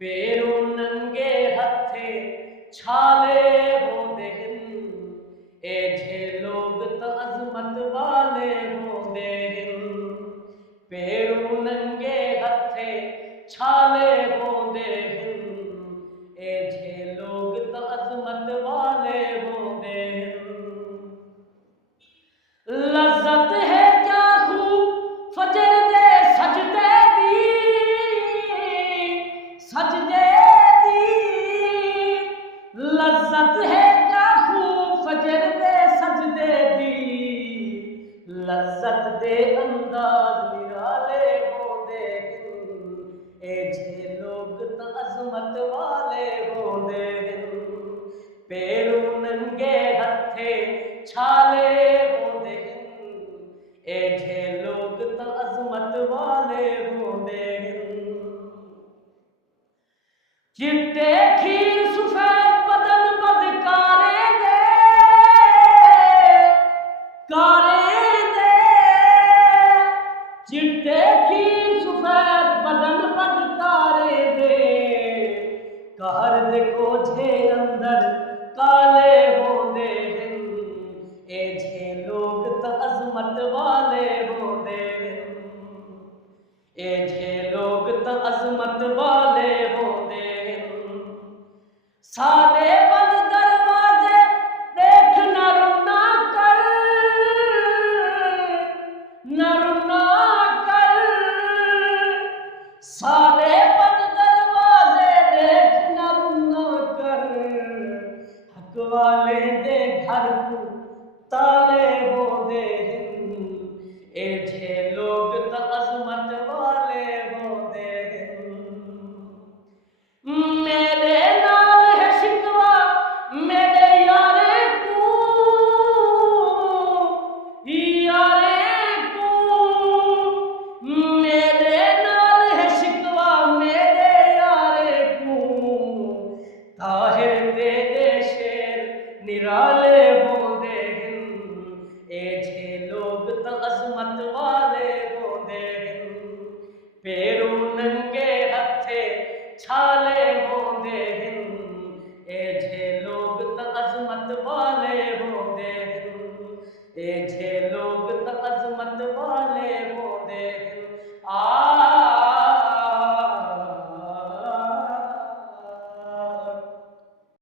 पैरों नंगे हथे छाले होंदे हिन ए जे लोग त अजमत वाले होंदे हिन। पैरों नंगे हथे छाले होंदे हिन ए जे लोग त अजमत वाले होंदे हिन। लज़्ज़त है क्या खूब फजर दे सजदे दी, सजदे दी। लज़्ज़त है क्या खूब फजर दे सजदे दी। लज़्ज़त दे अंदाज़ निराले होंदे हिन ए जे लोग त अज़मत वाले होंदे हिन। पैरों नंगे हथे छाले होंदे हिन ए जे लोग त अज़मत वाले होंदे हिन। चिट्टे खीर सफेद बदन बदकारे दे, कारे दे। चिट्टे खीर सफेद बदन बदकारे दे, कार दे कोझे अंदर काले होंदे हिन ए जे लोग त अज़मत वाले होंदे हिन। ए जे लोग त अज़मत वाले होंदे हिन। सादे बंद दरवाजे देख नर ना कर, नर ना कर। सादे बंद दरवाजे देख नर ना कर, हक वाले दे घर को ताले होंदे हिन ए जे लोग त अज़मत वाले होंदे हिन। मेरे नाल है शिकवा मेरे यारे को, यारे को। मेरे नाल है शिकवा मेरे यारे को, ताहिर दे शेर निराले होंदे हिन ए जे लोग त अज़मत वाले